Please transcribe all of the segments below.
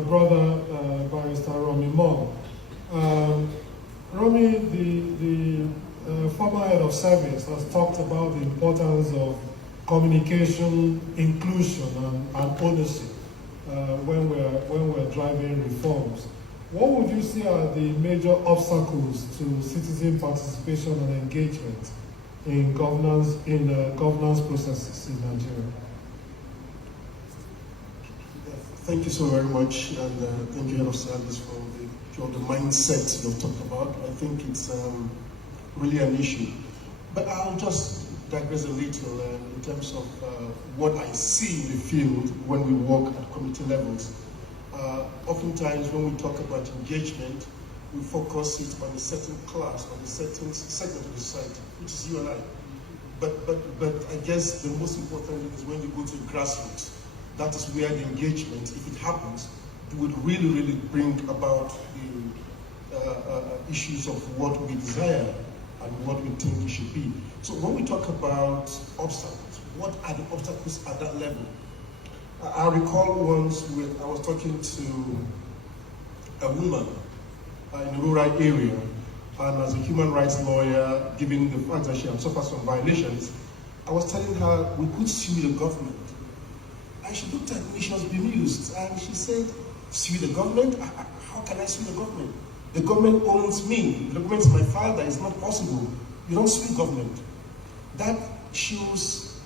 my brother, Barrister Rommy. Rommy, the former head of service, has talked about the importance of communication, inclusion, and ownership when we're driving reforms. What would you say are the major obstacles to citizen participation and engagement in governance processes in Nigeria? Thank you so very much, and thank you, Head of Service, for the mindset you've talked about. I think it's really an issue. But I'll just digress a little in terms of what I see in the field when we work at community levels. Oftentimes, when we talk about engagement, we focus it on a certain class, on a certain segment of the society, which is you and I. But I guess the most important thing is when you go to the grassroots. That is where the engagement, if it happens, would really bring about the issues of what we desire and what we think it should be. So when we talk about obstacles, what are the obstacles at that level? I recall once I was talking to a woman in a rural area, and as a human rights lawyer, given the fact that she had suffered some violations, I was telling her we could sue the government. And she looked at me, she was bemused, and she said, sue the government? How can I sue the government? The government owns me. The government is my father. It's not possible. You don't sue government. That shows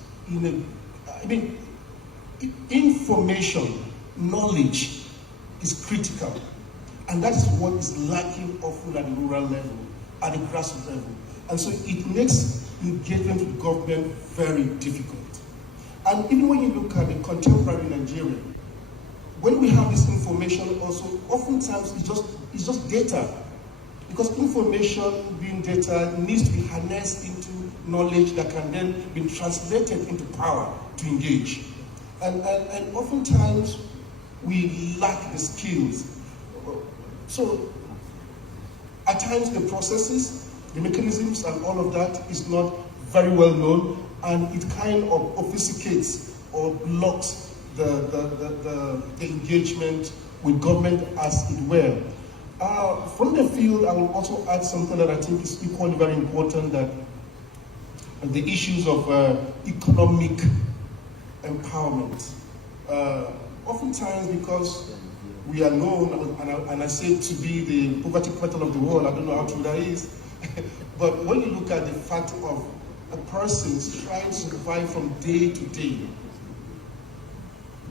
information, knowledge is critical. And that is what is lacking often at the rural level, at the grassroots level. And so it makes engagement with government very difficult. And even when you look at the contemporary Nigeria, when we have this information also, oftentimes it's just data. Because information being data needs to be harnessed into knowledge that can then be translated into power to engage. And oftentimes we lack the skills. So at times the processes, the mechanisms and all of that is not very well known, and it kind of obfuscates or blocks the engagement with government as it were. From the field, I will also add something that I think is equally very important, that the issues of economic empowerment. Oftentimes, because we are known, and I say to be the poverty capital of the world, I don't know how true that is, but when you look at the fact of a person trying to survive from day to day,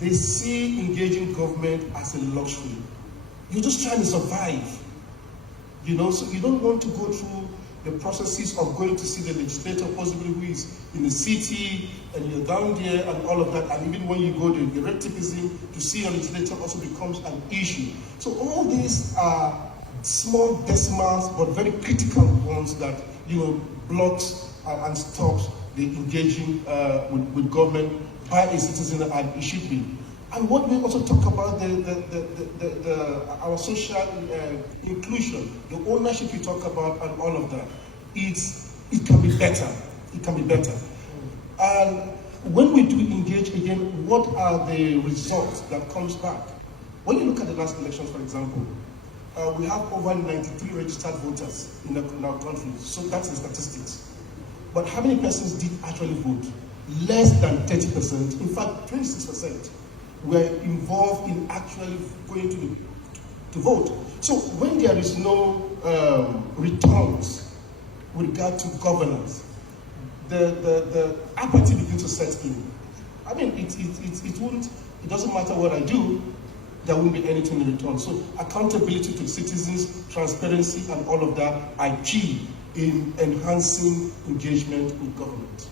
they see engaging government as a luxury. You're just trying to survive, so you don't want to go through the processes of going to see the legislator, possibly who is in the city, and you're down there and all of that. And even when you go to the red tapeism, to see a legislator also becomes an issue. So all these are small decimals, but very critical ones that blocks and stops the engaging with government by a citizen, and it should be. And what we also talk about our social inclusion, the ownership we talk about, and all of that, it can be better. It can be better. And when we do engage again, what are the results that comes back? When you look at the last elections, for example, we have over 93 registered voters in our country. So that's the statistics. But how many persons did actually vote? Less than 30%. In fact, 26% were involved in actually going to vote. So when there is no returns with regard to governance, the apathy begins to set in. I mean, it doesn't matter what I do, there won't be anything in return. So accountability to citizens, transparency, and all of that are key in enhancing engagement with government.